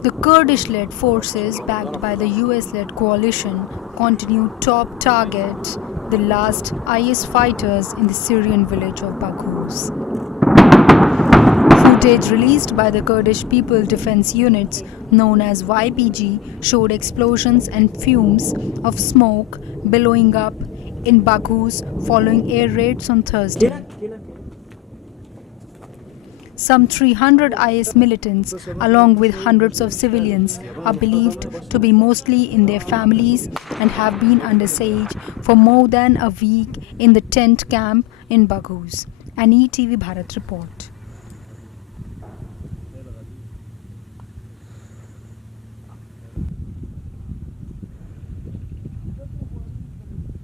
The Kurdish-led forces, backed by the US-led coalition, continue to target the last IS fighters in the Syrian village of Baghouz. Footage released by the Kurdish People Defense units, known as YPG, showed explosions and fumes of smoke billowing up in Baghouz following air raids on Thursday. Some 300 IS militants, along with hundreds of civilians, are believed to be mostly in their families and have been under siege for more than a week in the tent camp in Baghouz. An ETV Bharat report.